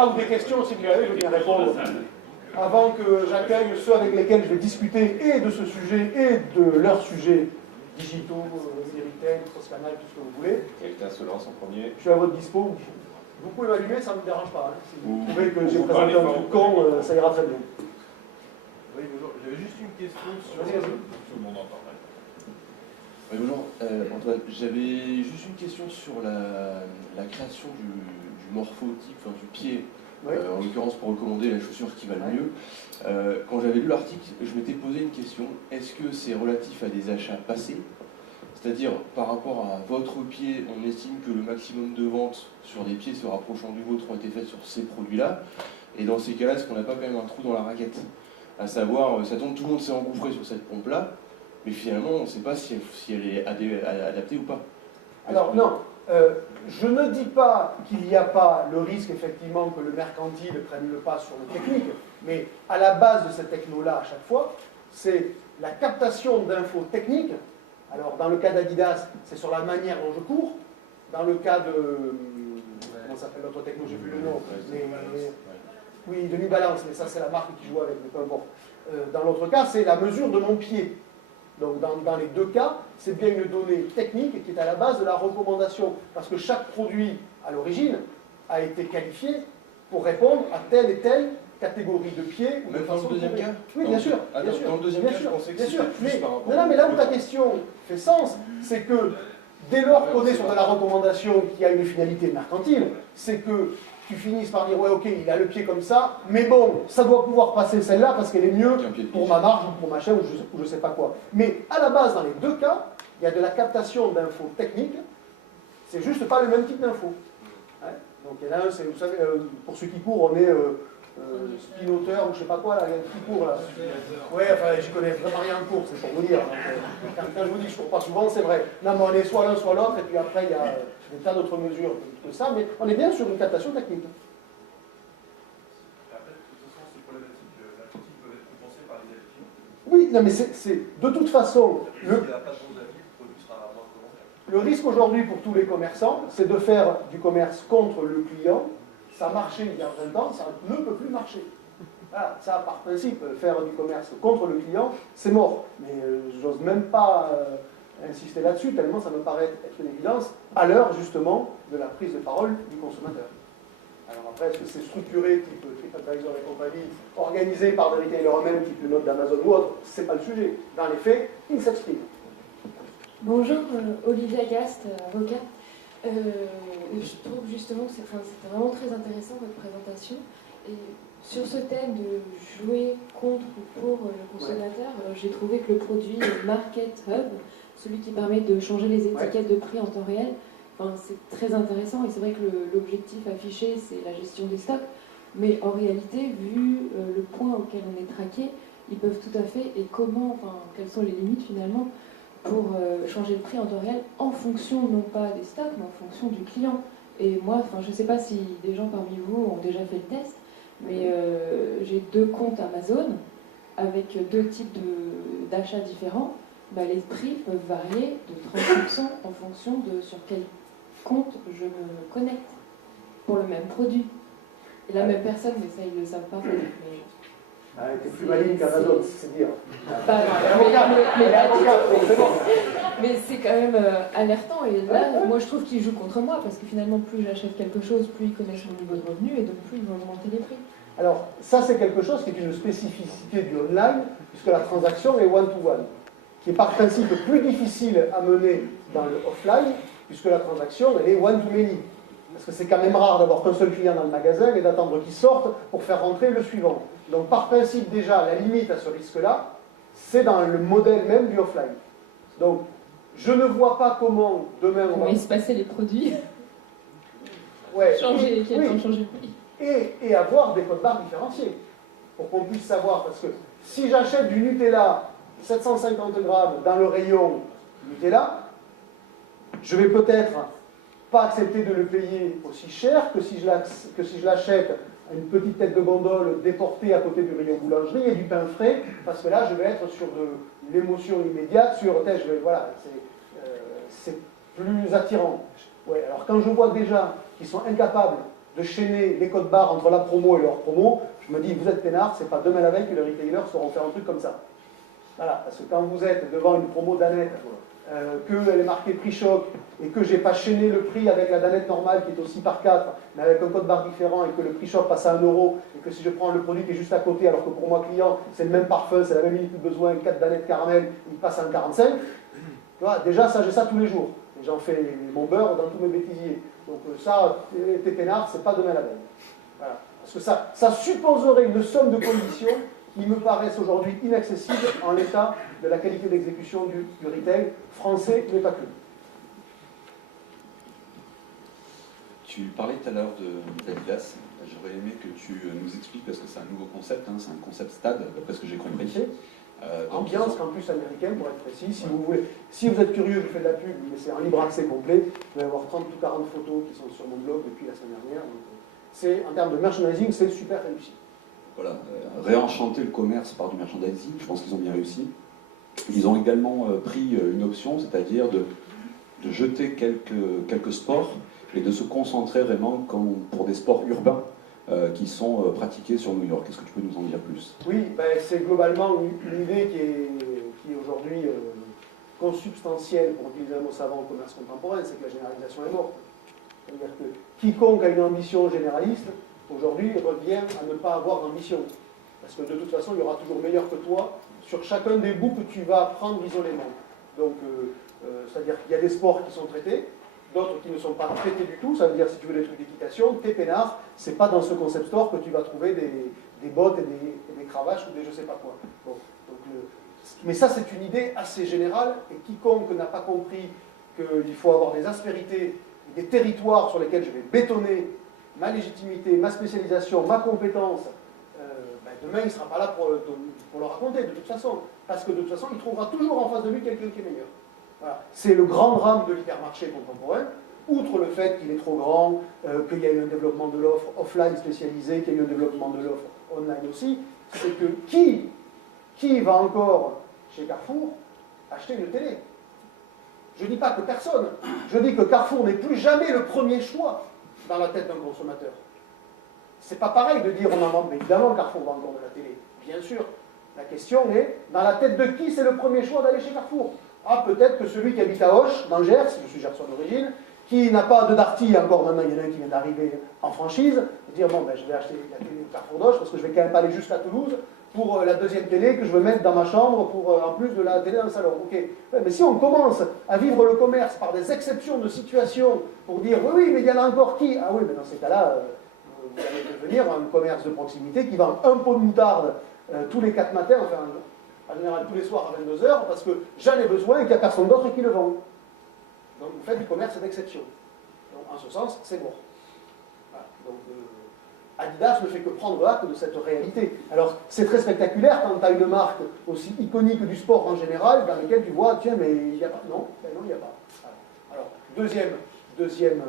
Ah, ou des questions, si vous avez, je vais bien répondre. Avant que j'accueille ceux avec lesquels je vais discuter et de ce sujet et de leurs sujets digitaux, numériques, cross-canal, tout ce que vous voulez. Quelqu'un se lance en premier. Je suis à votre dispo. Vous pouvez m'allumer, ça ne me dérange pas. Hein. Si vous trouvez que j'ai vous présenté un parlez truc con, ça ira très bien. Oui, bonjour. J'avais juste une question sur... Vas-y, vas-y. Tout le monde entend. Oui, bonjour, Antoine. J'avais juste une question sur la création du morphotype, enfin du pied, Oui. en l'occurrence pour recommander la chaussure qui va le mieux. Quand j'avais lu l'article, je m'étais posé une question. Est-ce que c'est relatif à des achats passés? C'est-à-dire, par rapport à votre pied, on estime que le maximum de ventes sur des pieds se rapprochant du vôtre ont été faites sur ces produits-là. Et dans ces cas-là, est-ce qu'on n'a pas quand même un trou dans la raquette? À savoir, ça tombe, tout le monde s'est engouffré sur cette pompe-là, mais finalement, on ne sait pas si elle est adaptée ou pas. Alors, non. Je ne dis pas qu'il n'y a pas le risque, effectivement, que le mercantile prenne le pas sur le technique, mais à la base de cette techno-là, à chaque fois, c'est la captation d'infos techniques. Alors, dans le cas d'Adidas, c'est sur la manière dont je cours. Dans le cas de... Comment s'appelle l'autre techno? J'ai plus le nom. Oui, de New Balance, mais ça, c'est la marque qui joue avec, mais peu importe. Dans l'autre cas, c'est la mesure de mon pied. Donc, dans les deux cas, c'est bien une donnée technique qui est à la base de la recommandation. Parce que chaque produit, à l'origine, a été qualifié pour répondre à telle et telle catégorie de pied. Même dans le deuxième cas? Oui, bien sûr. Dans le deuxième cas, je pensais que c'était plus par rapport... Non, mais là où ta question fait sens, c'est que dès lors qu'on est sur de la recommandation qui a une finalité mercantile, c'est que tu finisses par dire, ouais, ok, il a le pied comme ça, mais bon, ça doit pouvoir passer celle-là parce qu'elle est mieux pour ma marge ou pour machin ou je sais pas quoi. Mais à la base, dans les deux cas, il y a de la captation d'infos techniques, c'est juste pas le même type d'infos. Hein, donc il y en a un, c'est, vous savez, pour ceux qui courent, on est spinoteur ou je sais pas quoi, là, il y a un qui court là. Ouais, enfin, j'y connais vraiment rien en course, c'est pour vous dire. Quand je vous dis que je cours pas souvent, c'est vrai. Non, mais on est soit l'un, soit l'autre, et puis après, il y a des tas d'autres mesures que ça, mais on est bien sur une captation technique. Après, de toute façon, c'est problématique. La pratique peut être compensée par les additions. Oui, non, mais c'est de toute façon, S'il n'y a pas de bons avis, le produit sera moins recommandable. le risque aujourd'hui pour tous les commerçants, c'est de faire du commerce contre le client. Ça marchait il y a 20 ans, ça ne peut plus marcher. Voilà, ça, par principe, faire du commerce contre le client, c'est mort. Mais j'ose même pas insister là-dessus, tellement ça me paraît être une évidence, à l'heure, justement, de la prise de parole du consommateur. Alors après, est-ce que c'est structuré, type TripAdvisor et compagnie, organisé par des retailers eux-mêmes, type une note d'Amazon ou autre, c'est pas le sujet. Dans les faits, il s'exprime. Bonjour, Olivia Gast, avocate. Je trouve justement que c'était vraiment très intéressant votre présentation. Et sur ce thème de jouer contre ou pour le consommateur, j'ai trouvé que le produit Market Hub, celui qui permet de changer les étiquettes de prix en temps réel, enfin, c'est très intéressant et c'est vrai que l'objectif affiché c'est la gestion des stocks, mais en réalité, vu le point auquel on est traqué, ils peuvent tout à fait, et comment, enfin, quelles sont les limites finalement, pour changer le prix en temps réel en fonction non pas des stocks mais en fonction du client. Et moi, enfin, je ne sais pas si des gens parmi vous ont déjà fait le test, mais j'ai 2 comptes Amazon avec 2 types d'achats différents. Bah, les prix peuvent varier de 30% en fonction de sur quel compte je me connecte pour le même produit. Et la même personne, mais ça ils ne le savent pas peut-être. Mais... Elle était plus maligne qu'Amazon, c'est dire. Mais c'est quand même alertant. Et là, moi, je trouve qu'ils jouent contre moi parce que finalement, plus j'achète quelque chose, plus ils connaissent mon niveau de revenu et donc plus ils vont augmenter les prix. Alors, ça, c'est quelque chose qui est une spécificité du online, puisque la transaction est one-to-one, qui est par principe plus difficile à mener dans le offline, puisque la transaction, elle est one-to-many. Parce que c'est quand même rare d'avoir qu'un seul client dans le magasin et d'attendre qu'il sorte pour faire rentrer le suivant. Donc, par principe, déjà, la limite à ce risque-là, c'est dans le modèle même du offline. Donc, je ne vois pas comment demain on va... Comment se passer les produits, Ouais, changer, oui, changer le prix. et avoir des codes barres différenciés, pour qu'on puisse savoir, parce que si j'achète du Nutella 750 grammes dans le rayon Nutella, je vais peut-être pas accepter de le payer aussi cher que si je l'achète à une petite tête de gondole déportée à côté du rayon boulangerie et du pain frais, parce que là je vais être sur de l'émotion immédiate, voilà, c'est plus attirant. Ouais, alors quand je vois déjà qu'ils sont incapables de chaîner les codes barres entre la promo et leur promo, je me dis, vous êtes peinards, c'est pas demain la veille que les retailers sauront faire un truc comme ça. Voilà, parce que quand vous êtes devant une promo d'Annette, qu'elle est marquée prix choc, et que j'ai pas chaîné le prix avec la danette normale qui est aussi par 4, mais avec un code barre différent, et que le prix choc passe à 1 €, et que si je prends le produit qui est juste à côté, alors que pour moi client, c'est le même parfum, c'est la même unité de besoin, 4 danettes caramel, il passe à 1,45, tu vois, déjà ça j'ai ça tous les jours, et j'en fais mon beurre dans tous mes bêtisiers. Donc ça, tes peinards, c'est pas demain la veille. Voilà. Parce que ça supposerait une somme de conditions qui me paraissent aujourd'hui inaccessibles en l'état de la qualité d'exécution du retail français, mais pas que. Tu parlais tout à l'heure d'Adidas. J'aurais aimé que tu nous expliques, parce que c'est un nouveau concept, hein, c'est un concept stade, d'après ce que j'ai compris. Ambiance campus américaine, pour être précis. Si vous voulez, si vous êtes curieux, je fais de la pub, mais c'est en libre accès complet. Vous allez avoir 30 ou 40 photos qui sont sur mon blog depuis la semaine dernière. Donc, en termes de merchandising, c'est super réussi. Voilà, réenchanter le commerce par du merchandising, je pense qu'ils ont bien réussi. Ils ont également pris une option, c'est-à-dire de jeter quelques sports et de se concentrer vraiment pour des sports urbains qui sont pratiqués sur New York. Est-ce que tu peux nous en dire plus? Oui, c'est globalement une idée qui est aujourd'hui consubstantielle, pour utiliser un mot savant au commerce contemporain, c'est que la généralisation est morte. C'est-à-dire que quiconque a une ambition généraliste, aujourd'hui, revient à ne pas avoir d'ambition. Parce que de toute façon, il y aura toujours meilleur que toi sur chacun des bouts que tu vas prendre isolément. Donc, c'est-à-dire qu'il y a des sports qui sont traités, d'autres qui ne sont pas traités du tout. Ça veut dire, si tu veux des trucs d'équitation, tes peinards, c'est pas dans ce concept store que tu vas trouver des bottes et des cravaches ou des je sais pas quoi. Bon, donc mais ça, c'est une idée assez générale, et quiconque n'a pas compris qu'il faut avoir des aspérités, des territoires sur lesquels je vais bétonner ma légitimité, ma spécialisation, ma compétence, demain il ne sera pas là pour le raconter de toute façon. Parce que de toute façon, il trouvera toujours en face de lui quelqu'un qui est meilleur. Voilà. C'est le grand drame de l'hypermarché contemporain, outre le fait qu'il est trop grand, qu'il y a eu un développement de l'offre offline spécialisée, qu'il y a eu un développement de l'offre online aussi, c'est que qui va encore chez Carrefour acheter une télé? Je ne dis pas que personne, je dis que Carrefour n'est plus jamais le premier choix dans la tête d'un consommateur. C'est pas pareil de dire on en vend, mais évidemment Carrefour vend encore de la télé, bien sûr. La question est, dans la tête de qui c'est le premier choix d'aller chez Carrefour? Ah, peut-être que celui qui habite à Auch, dans Gers, je suis gersois d'origine, qui n'a pas de Darty encore, maintenant il y en a un qui vient d'arriver en franchise, dire bon, je vais acheter la télé au Carrefour d'Auch parce que je vais quand même pas aller jusqu'à Toulouse pour la deuxième télé que je veux mettre dans ma chambre pour, en plus de la télé dans le salon. Ok. Ouais, mais si on commence à vivre le commerce par des exceptions de situation pour dire oui, mais il y en a encore qui? Ah oui, mais dans ces cas-là, vous allez devenir un commerce de proximité qui vend un pot de moutarde tous les 4 matins, enfin en général tous les soirs à 22h, parce que j'en ai besoin et qu'il n'y a personne d'autre qui le vend. Donc vous faites du commerce d'exception. Donc en ce sens, c'est mort. Voilà. Donc Adidas ne fait que prendre acte de cette réalité. Alors c'est très spectaculaire quand tu as une marque aussi iconique du sport en général, dans laquelle tu vois, tiens, mais il n'y a pas. Non, non, il n'y a pas. Voilà. Alors, deuxième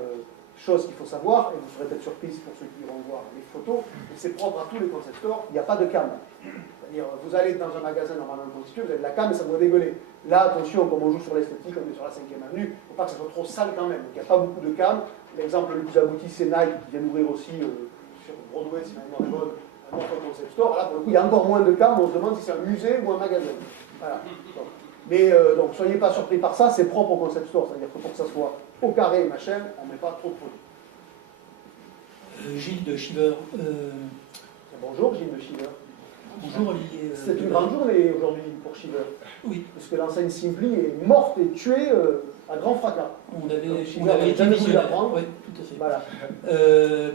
chose qu'il faut savoir, et vous serez peut-être surprise pour ceux qui vont voir les photos, et c'est propre à tous les concept stores, il n'y a pas de cam. C'est-à-dire, vous allez dans un magasin normalement constitué, vous avez de la cam et ça doit dégueuler. Là, attention, comme on joue sur l'esthétique, on est sur la 5e avenue, il ne faut pas que ça soit trop sale quand même. Donc il n'y a pas beaucoup de cam. L'exemple le plus abouti, c'est Nike qui vient d'ouvrir aussi sur Broadway, si ma mémoire est bonne, un autre concept store. Là, pour le coup, il y a encore moins de cam, on se demande si c'est un musée ou un magasin. Voilà. Mais donc, soyez pas surpris par ça, c'est propre au concept store, c'est-à-dire que pour que ça soit au carré, machin, on ne met pas trop de produits. Gilles de Shiver. Bonjour Gilles de Shiver. Bonjour Olivier. C'est une grande journée aujourd'hui pour Shiver. Oui. Parce que l'enseigne Simply est morte et tuée à grand fracas. On avait été visionnaire. Oui, tout à fait. Voilà.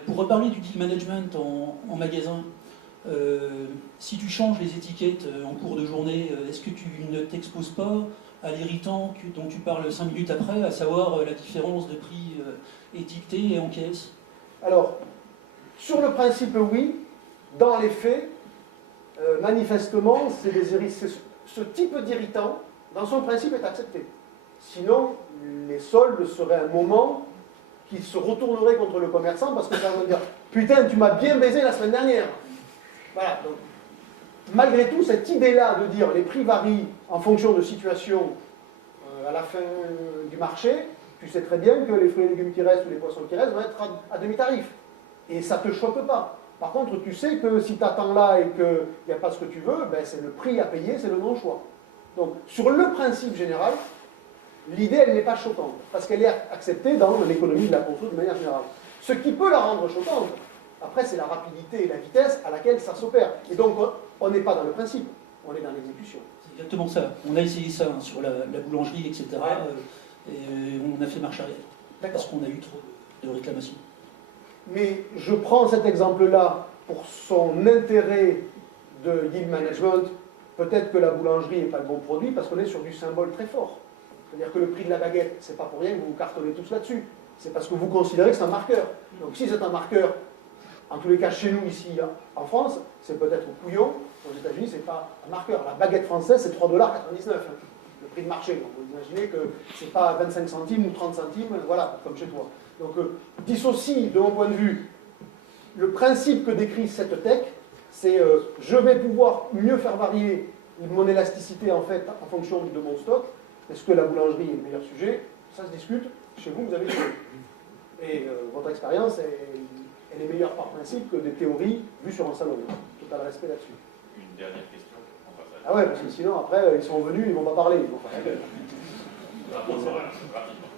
Pour reparler du deal management en magasin, si tu changes les étiquettes en cours de journée, est-ce que tu ne t'exposes pas à l'irritant dont tu parles 5 minutes après, à savoir la différence de prix étiqueté et en caisse? Alors, sur le principe, oui. Dans les faits, manifestement, ce type d'irritant, dans son principe, est accepté. Sinon, les soldes seraient un moment qui se retournerait contre le commerçant parce que ça veut dire « Putain, tu m'as bien baisé la semaine dernière !» Voilà. Donc, malgré tout, cette idée-là de dire les prix varient en fonction de situation à la fin du marché, tu sais très bien que les fruits et légumes qui restent ou les poissons qui restent vont être à demi-tarif. Et ça ne te choque pas. Par contre, tu sais que si tu attends là et qu'il n'y a pas ce que tu veux, ben c'est le prix à payer, c'est le non-choix. Donc, sur le principe général, l'idée, elle n'est pas choquante, parce qu'elle est acceptée dans l'économie de la conso de manière générale. Ce qui peut la rendre choquante, après, c'est la rapidité et la vitesse à laquelle ça s'opère. Et donc, on n'est pas dans le principe, on est dans l'exécution. C'est exactement ça. On a essayé ça hein, sur la boulangerie, etc. Et on a fait marche arrière. Parce qu'on a eu trop de réclamations. Mais je prends cet exemple-là pour son intérêt de yield management. Peut-être que la boulangerie n'est pas le bon produit parce qu'on est sur du symbole très fort. C'est-à-dire que le prix de la baguette, c'est pas pour rien que vous vous cartonnez tous là-dessus. C'est parce que vous considérez que c'est un marqueur. Donc si c'est un marqueur, en tous les cas chez nous ici en France, c'est peut-être au couillon. Aux États-Unis, c'est pas un marqueur. La baguette française, c'est 3,99 $, hein, le prix de marché. Donc vous imaginez que c'est pas 25 centimes ou 30 centimes, voilà, comme chez toi. Donc dissocie, de mon point de vue, le principe que décrit cette tech, c'est je vais pouvoir mieux faire varier mon élasticité en fait en fonction de mon stock. Est-ce que la boulangerie est le meilleur sujet? Ça se discute. Chez vous, vous avez joué. Et votre expérience, elle est meilleure par principe que des théories vues sur un salon. Total respect là-dessus. Une dernière question. On passe à Ah ouais, parce que sinon, après, ils sont venus, ils ne vont pas parler. Ils vont pas... rapidement.